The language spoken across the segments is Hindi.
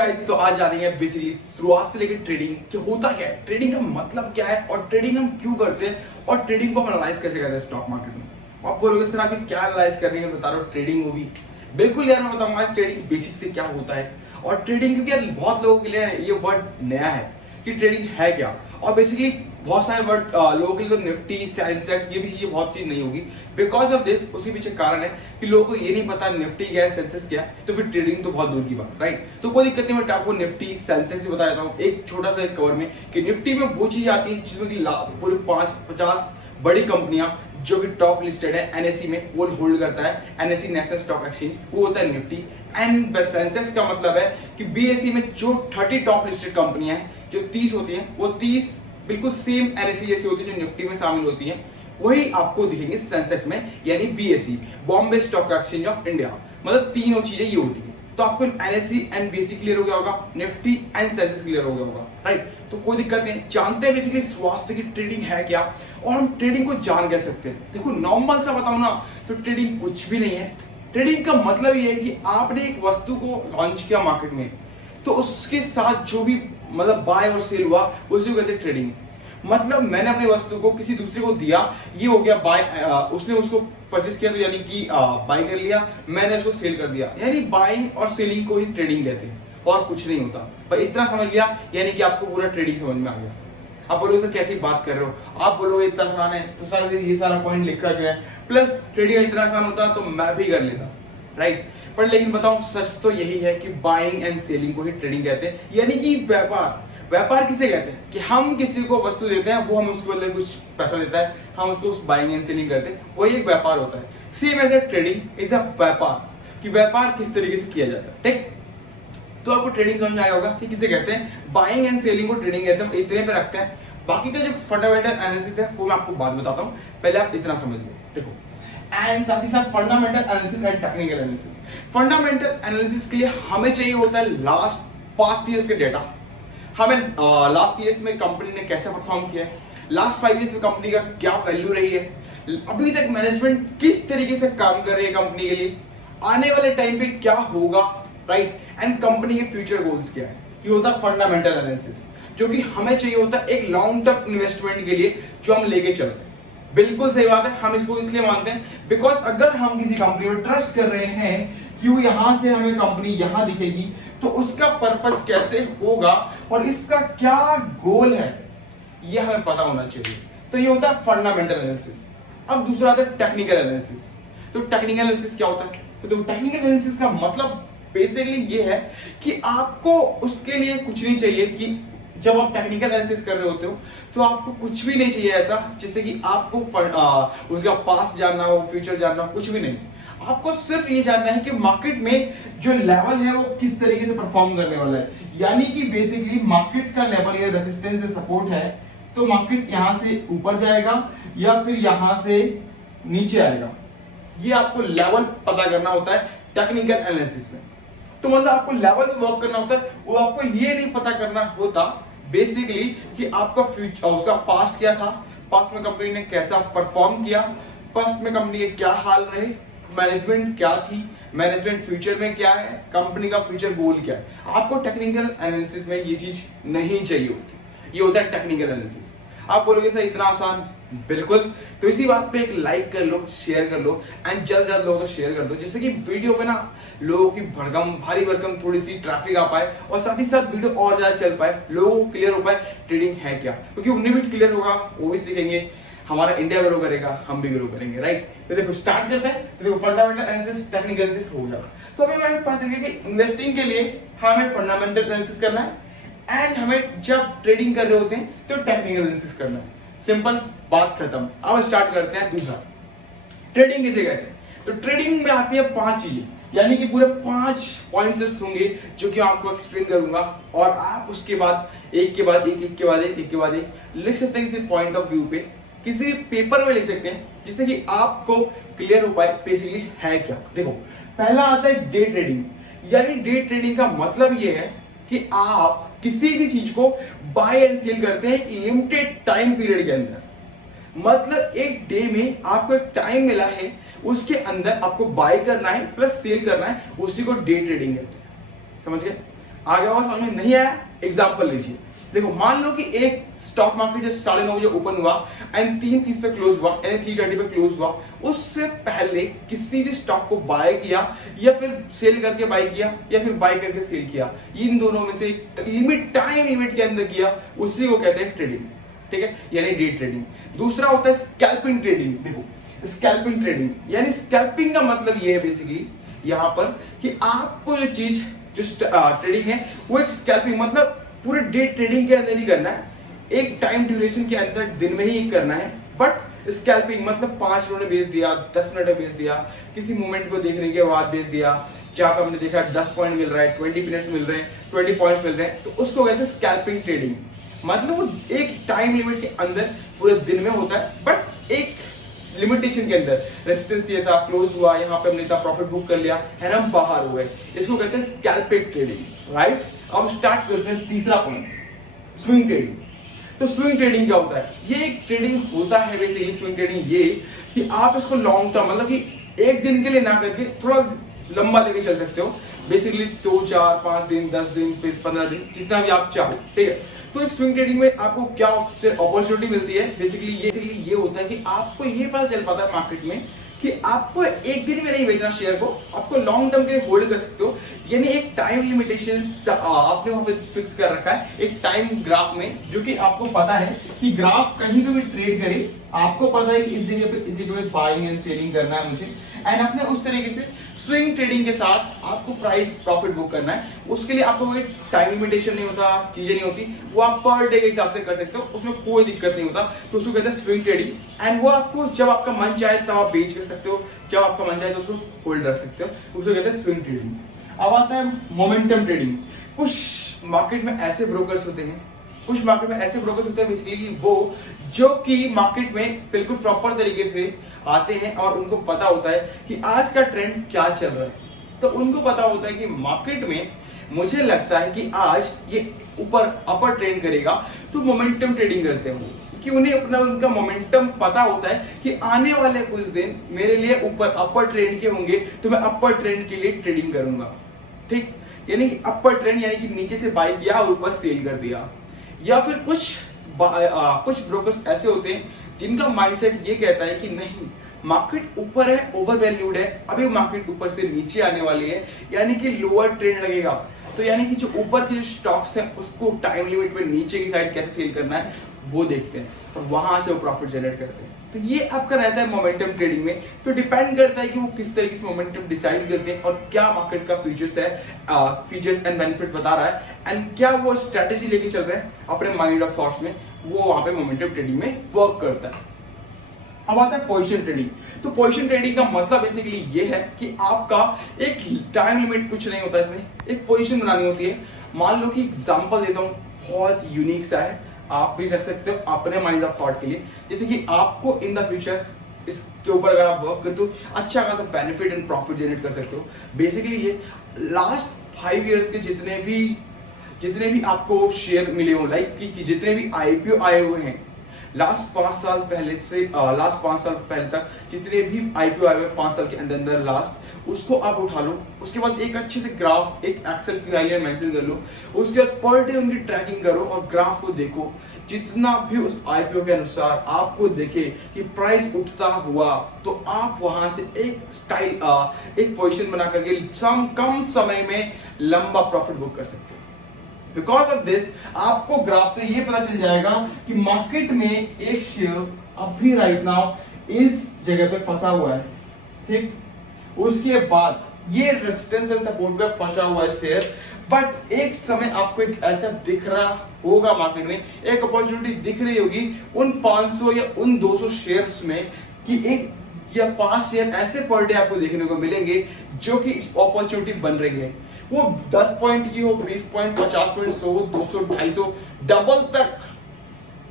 गाइस तो आज जानेंगे बेसिकली शुरुआत से लेकर ट्रेडिंग कि होता क्या है, ट्रेडिंग का मतलब क्या है और ट्रेडिंग हम क्यों करते हैं और ट्रेडिंग को हम एनालाइज कैसे करते हैं स्टॉक मार्केट में। आप बोलोगे सर आप क्या एनालाइज करने के बता रहे हो, ट्रेडिंग होगी। बिल्कुल यार मैं बताऊंगा आज ट्रेडिंग बेसिक से क्या होता है और ट्रेडिंग, क्योंकि यार बहुत लोगों के लिए ये वर्ड नया है कि ट्रेडिंग है क्या। और बेसिकली बहुत सारे वर्ड लोगों के लिए तो निफ्टी सेंसेक्स ये भी चीजें बहुत चीज नहीं होगी बिकॉज ऑफ दिस। उसके पीछे कारण है कि लोगों को ये नहीं पता निफ्टी क्या है सेंसेक्स क्या है, तो फिर ट्रेडिंग तो बहुत दूर की बात, राइट। तो कोई दिक्कत नहीं, मैं आपको निफ्टी सेंसेक्स भी बता देता हूँ एक छोटा सा कवर में कि निफ्टी में वो चीज आती है जिसमें कि पूरे 50 बड़ी कंपनियां जो कि टॉप लिस्टेड है एनएससी में, वो होल्ड करता है एनएससी नेशनल स्टॉक एक्सचेंज, वो होता है निफ्टी। एंड सेंसेक्स का मतलब है कि बीएसई में जो 30 टॉप लिस्टेड कंपनियां हैं जो 30 होती हैं, वो 30 बिल्कुल सेम एनएससी जैसी होती है जो निफ्टी में शामिल होती हैं, वही आपको दिखेंगे सेंसेक्स में, यानी BSE Bombay stock exchange of India. मतलब तीनों चीजें ये होती है। तो आपको एनएससी एंड बीएसई क्लियर हो गया होगा, निफ्टी एंड सेंसेक्स क्लियर हो गया होगा, राइट। तो कोई दिक्कत नहीं, जानते हैं बेसिकली शुरुआत से कि ट्रेडिंग है क्या और हम ट्रेडिंग को जान कैसे सकते हैं। देखो नॉर्मल सा बताऊं ना तो ट्रेडिंग कुछ भी नहीं है। ट्रेडिंग का मतलब ये है कि आपने एक वस्तु को लॉन्च किया मार्केट में, तो उसके साथ जो भी मतलब बाय और सेल हुआ उसी को कहते हैं ट्रेडिंग। मतलब मैंने अपनी वस्तु को किसी दूसरे को दिया, ये हो गया बाय, उसने उसको परचेस किया तो यानी कि बाय कर लिया, मैंने उसको सेल कर दिया, यानी बाइंग और सेलिंग को ही ट्रेडिंग कहते हैं और कुछ नहीं होता। पर इतना समझ लिया यानी कि आपको पूरा ट्रेडिंग समझ में आ गया। आप बोलोगे सर कैसी बात कर रहे हो, आप बोलोगे इतना आसान है, तो सर ये सारा पॉइंट लिखा गया है, प्लस ट्रेडिंग इतना आसान होता तो मैं भी कर लेता, राइट। पर लेकिन बताऊं सच तो यही है कि बाइंग एंड सेलिंग को ही ट्रेडिंग कहते हैं, यानी कि व्यापार। व्यापार किसे कहते हैं कि हम किसी को वस्तु देते हैं, वो हमें उसके बदले कुछ पैसा देता है, हम उसको बाइंग एंड सेलिंग करते हैं, वही एक व्यापार होता है। Same as a trading is a व्यापार, कि व्यापार किस तरीके से किया जाता है, ठीक। तो आपको ट्रेडिंग समझ में आया होगा कि किसे कहते हैं, बाइंग एंड सेलिंग को ट्रेडिंग कहते हैं, इतने पे रखते हैं। बाकी का जो फंडामेंटल एनालिसिस है वो मैं आपको बाद बताता हूँ, पहले आप इतना समझ लो। देखो एंड साथ ही साथ fundamental analysis and technical analysis. Fundamental analysis के लिए हमें चाहिए होता है पास्ट ईयर्स के डेटा। हमें लास्ट ईयर्स में कंपनी ने कैसे परफॉर्म किया है, लास्ट 5 ईयर्स में कंपनी का क्या वैल्यू रही है, अभी तक मैनेजमेंट किस तरीके से काम कर रही है कंपनी के लिए, आने वाले टाइम पे क्या होगा, राइट। एंड कंपनी के फ्यूचर गोल्स क्या है। ये होता है फंडामेंटल एनालिसिस, जो कि हमें चाहिए होता है एक लॉन्ग टर्म इन्वेस्टमेंट के लिए जो हम लेके चलते हैं। बिल्कुल सही बात है, हम इसको इसलिए मानते हैं बिकॉज अगर हम किसी कंपनी पर ट्रस्ट कर रहे हैं कि वो यहां से हमें कंपनी यहां दिखेगी, तो उसका पर्पस कैसे होगा और इसका क्या गोल है ये हमें पता होना चाहिए। तो ये होता है फंडामेंटल एनालिसिस। अब दूसरा आता है टेक्निकल एनालिसिस। तो टेक्निकल एनालिसिस क्या होता है, तो टेक्निकल एनालिसिस का मतलब बेसिकली ये है कि आपको उसके लिए कुछ नहीं चाहिए कि जब आप टेक्निकल एनालिसिस कर रहे होते हो तो आपको कुछ भी नहीं चाहिए ऐसा जिससे कि आपको उसका पास्ट जानना हो, फ्यूचर जानना हो, कुछ भी नहीं। आपको सिर्फ ये जानना है कि मार्केट में जो लेवल है वो किस तरीके से परफॉर्म करने वाला है, यानी कि बेसिकली मार्केट का लेवल या रेजिस्टेंस या सपोर्ट है, तो मार्केट यहां से ऊपर जाएगा या फिर यहां से नीचे आएगा। ये आपको लेवल पता करना होता है टेक्निकल एनालिसिस में। तो मतलब आपको लेवल में वर्क करना होता है, वो आपको ये नहीं पता करना होता बेसिकली कि आपका फ्यूचर, उसका पास्ट क्या था, पास्ट में कंपनी ने कैसा परफॉर्म किया, पास्ट में कंपनी के क्या हाल रहे, मैनेजमेंट क्या थी, मैनेजमेंट फ्यूचर में क्या है, कंपनी का फ्यूचर गोल क्या है। आपको टेक्निकल एनालिसिस में ये चीज नहीं चाहिए होती, ये होता है टेक्निकल एनालिसिस। आप बोलोगे सर इतना आसान, बिल्कुल। तो इसी बात पे एक लाइक कर लो, शेयर कर लो एंड जल्द जल्द लोगों को शेयर कर दो, जिससे कि वीडियो पे ना लोगों की भारी भरकम थोड़ी सी ट्रैफिक आ पाए और साथ ही साथ वीडियो और ज्यादा चल पाए, लोगों को क्लियर हो पाए ट्रेडिंग है क्या, क्योंकि उन्हें भी क्लियर होगा, वो भी सीखेंगे, हमारा इंडिया ग्रो करेगा, हम भी ग्रो करेंगे, राइट। तो देखो स्टार्ट करते हैं। तो देखो फंडामेंटल एनालिसिस टेक्निकल एनालिसिस हो गया। तो अभी हमें पता चल गया कि इन्वेस्टिंग के लिए हमें फंडामेंटल एनालिसिस करना है एंड हमें जब ट्रेडिंग कर रहे होते हैं तो टेक्निकल एनालिसिस करना है। सिंपल, बात खत्म। अब स्टार्ट करते हैं दूसरा, ट्रेडिंग किसे कहते हैं। तो ट्रेडिंग में आती है 5 चीजें, यानी कि पूरे 5 पॉइंट्स होंगे जो कि आपको एक्सप्लेन करूंगा और आप उसके बाद एक के बाद एक, एक के बाद एक, एक के बाद एक लिख सकते हैं किसी पॉइंट ऑफ व्यू पे, किसी पेपर में लिख सकते हैं, जिससे कि आपको क्लियर हो पाए बेसिकली है क्या। देखो पहला आता है डे ट्रेडिंग, यानी डे ट्रेडिंग का मतलब ये है कि आप किसी भी चीज को बाय एंड सेल करते हैं लिमिटेड टाइम पीरियड के अंदर। मतलब एक डे में आपको एक टाइम मिला है, उसके अंदर आपको बाय करना है प्लस सेल करना है, उसी को डे ट्रेडिंग कहते हैं। समझ गए। आगे और समझ में नहीं आया, एग्जांपल लीजिए। देखो मान लो कि एक स्टॉक मार्केट जब 9:30 बजे ओपन हुआ एंड 3:30 पे क्लोज हुआ यानी 3:30 पे क्लोज हुआ, उससे पहले किसी भी स्टॉक को बाय किया या फिर सेल करके बाय किया या फिर बाय करके सेल किया, इन दोनों में से एक लिमिट, टाइम लिमिट के अंदर किया, उसी को कहते हैं ट्रेडिंग, ठीक है, यानी डे ट्रेडिंग। दूसरा होता है स्कैल्पिंग ट्रेडिंग। देखो स्कैल्पिंग ट्रेडिंग यानी स्कैल्पिंग का मतलब ये है बेसिकली यहाँ पर कि आपको जो चीज जो ट्रेडिंग है वो एक स्कैल्पिंग मतलब पूरे डे ट्रेडिंग के अंदर ही करना है, एक टाइम ड्यूरेशन के अंदर दिन में ही करना है। बट स्कैल्पिंग मतलब 5 मिनट में बेच दिया, 10 मिनट में बेच दिया, किसी मूवमेंट को देखने के बाद बेच दिया, जहां पर हमने देखा 10 पॉइंट मिल रहा है, 20 मिनट्स मिल रहे हैं, 20 पॉइंट्स मिल रहे हैं, तो उसको कहते हैं स्कैल्पिंग ट्रेडिंग। मतलब वो एक टाइम लिमिट के अंदर पूरे दिन में होता है, बट एक लिमिटेशन के अंदर। रेजिस्टेंस ये था, क्लोज हुआ, यहाँ पे हमने प्रॉफिट बुक कर लिया है, हम बाहर हुए, इसको कहते हैं स्कैल्पिंग ट्रेडिंग, राइट। अब स्टार्ट करते हैं तीसरा पॉइंट, स्विंग ट्रेडिंग। तो स्विंग ट्रेडिंग क्या होता है? ये एक ट्रेडिंग होता है बेसिकली, स्विंग ट्रेडिंग ये कि आप इसको लॉन्ग टर्म मतलब कि एक दिन के लिए ना करके थोड़ा लंबा लेके चल सकते हो, बेसिकली 2, 4, 5 दिन, 10 दिन, 15 दिन, जितना भी आप चाहो, ठीक है। तो एक स्विंग ट्रेडिंग में आपको क्या अपॉर्चुनिटी मिलती है? बेसिकली ये होता है कि आपको ये पता चल पाता है मार्केट में कि आपको एक दिन में नहीं बेचना शेयर को, आपको लॉन्ग टर्म के लिए होल्ड कर सकते हो, यानी एक टाइम लिमिटेशन आपने वहां पे फिक्स कर रखा है, एक टाइम ग्राफ में, जो कि आपको पता है कि ग्राफ कहीं पे भी ट्रेड करे, आपको पता है कि इस जगह पे बाइंग एंड सेलिंग करना है मुझे, एंड अपने उस तरीके से स्विंग ट्रेडिंग के साथ आपको प्राइस प्रॉफिट बुक करना है। उसके लिए आपको कोई टाइम लिमिटेशन नहीं होता, चीजें नहीं होती, वो आप पर डे के हिसाब से कर सकते हो, उसमें कोई दिक्कत नहीं होता। तो उसको कहते हैं स्विंग ट्रेडिंग, एंड वो आपको जब आपका मन चाहे तब आप बेच कर सकते हो, जब आपका मन चाहे तो उसको होल्ड रख सकते हो, उसको कहते हैं स्विंग ट्रेडिंग। अब आता है मोमेंटम ट्रेडिंग। कुछ मार्केट में ऐसे ब्रोकर्स होते हैं बेसिकली वो जो कि मार्केट में बिल्कुल प्रॉपर तरीके से आते हैं और उनको पता होता है कि आज का ट्रेंड क्या चल रहा है। तो उनको पता होता है कि मार्केट में मुझे लगता है कि आज ये ऊपर अपर ट्रेंड करेगा, तो मोमेंटम ट्रेडिंग करते हैं कि उन्हें अपना उनका मोमेंटम पता होता है कि आने वाले कुछ दिन मेरे लिए ऊपर अपर ट्रेंड के होंगे, तो मैं अपर ट्रेंड के लिए ट्रेडिंग करूंगा, ठीक। यानी कि अपर ट्रेंड यानी कि नीचे से बाय किया और ऊपर सेल कर दिया। या फिर कुछ ब्रोकर्स ऐसे होते हैं जिनका माइंडसेट ये कहता है कि नहीं, मार्केट ऊपर है, ओवर वैल्यूड है, अभी मार्केट ऊपर से नीचे आने वाली है, यानी कि लोअर ट्रेंड लगेगा, तो यानी कि जो ऊपर के जो स्टॉक्स हैं उसको टाइम लिमिट में नीचे की साइड कैसे सेल करना है वो देखते हैं, और वहां से वो प्रॉफिट जनरेट करते हैं। तो ये आपका रहता है मोमेंटम ट्रेडिंग में। तो डिपेंड करता है कि वो किस तरीके से मोमेंटम डिसाइड करते हैं और क्या मार्केट का फीचर्स है, फीचर्स एंड बेनिफिट बता रहा है, एंड क्या वो स्ट्रेटेजी लेके चल रहे हैं अपने माइंड ऑफ थॉट्स में, वो वहां पे मोमेंटम ट्रेडिंग में वर्क करता है। अब आता है पोजीशन ट्रेडिंग। तो पोजीशन ट्रेडिंग का मतलब बेसिकली ये है कि आपका एक टाइम लिमिट कुछ नहीं होता, इसमें एक पोजीशन बनानी होती है। मान लो कि एग्जांपल देता हूँ, बहुत यूनिक सा है, आप भी रख सकते हो अपने माइंड ऑफ थॉट के लिए। जैसे कि आपको इन द फ्यूचर इसके ऊपर अगर आप वर्क करते हो, अच्छा खासा बेनिफिट एंड प्रॉफिट जनरेट कर सकते हो। बेसिकली ये लास्ट 5 इयर्स के जितने भी आपको शेयर मिले हो, लाइक कि जितने भी IPO आए हुए हैं लास्ट 5 साल पहले तक, जितने भी IPO आए हुए 5 साल के अंदर लास्ट, उसको आप उठा लो, उसके बाद एक अच्छे से ग्राफ, एक एक्सेल फाइल में मेंशन कर लो, उसके बाद पर डे उनकी ट्रैकिंग करो और ग्राफ को देखो। जितना भी उस IPO के अनुसार आपको देखे कि प्राइस उठता हुआ, तो आप वहां से एक पोजीशन बना करके कम समय में लंबा प्रॉफिट बुक कर सकते हो। बिकॉज ऑफ दिस आपको ग्राफ से ये पता चल जाएगा कि मार्केट में एक शेयर अभी राइट नाउ इस जगह पे फंसा हुआ है, ठीक। उसके बाद ये रेजिस्टेंस एंड सपोर्ट पे फंसा हुआ है शेयर, बट एक समय आपको एक ऐसा दिख रहा होगा मार्केट में, एक अपॉर्चुनिटी दिख रही होगी उन 500 या उन 200 शेयर्स में कि 1 या 5 शेयर ऐसे पर डे आपको देखने को मिलेंगे जो कि इस अपॉर्चुनिटी बन रही है। वो 10 पॉइंट की हो, 20 पॉइंट, 50 पॉइंट, 100, 200, 250, डबल तक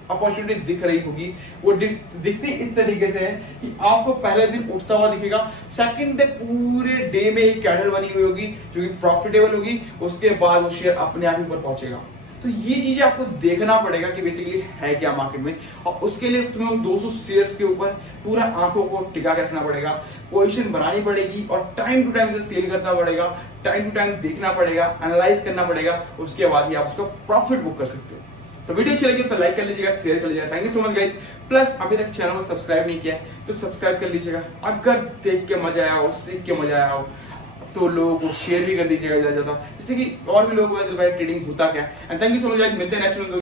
अपॉर्चुनिटी दिख रही होगी। वो दिखती इस तरीके से है कि आपको पहले दिन उठता हुआ दिखेगा, सेकंड डे पूरे डे में एक कैंडल बनी हुई होगी जो कि प्रॉफिटेबल होगी, उसके बाद वो शेयर अपने आप ही ऊपर पहुंचेगा। तो ये चीजें आपको देखना पड़ेगा कि बेसिकली है क्या मार्केट में, और उसके लिए तुम्हें 200 शेयर्स के ऊपर पूरा आंखों को टिका के रखना पड़ेगा, पोजीशन बनानी पड़ेगी और टाइम टू टाइम से सेल करना पड़ेगा, टाइम टू टाइम देखना पड़ेगा, एनालाइज करना पड़ेगा, उसके बाद ही आप उसको प्रॉफिट बुक कर सकते हो। तो वीडियो अच्छी लगी तो लाइक कर लीजिएगा, शेयर कर लीजिएगा। Thank you so much guys. Plus अभी तक चैनल को सब्सक्राइब नहीं किया है तो सब्सक्राइब कर लीजिएगा। अगर देख के मजा आया हो, सीख के मजा आया हो तो लोगों को शेयर भी कर दीजिएगा ज्यादा, जैसे कि और भी लोग भाई ट्रेडिंग होता क्या है। And thank you so much guys, मिलते हैं नेक्स्ट वीडियो।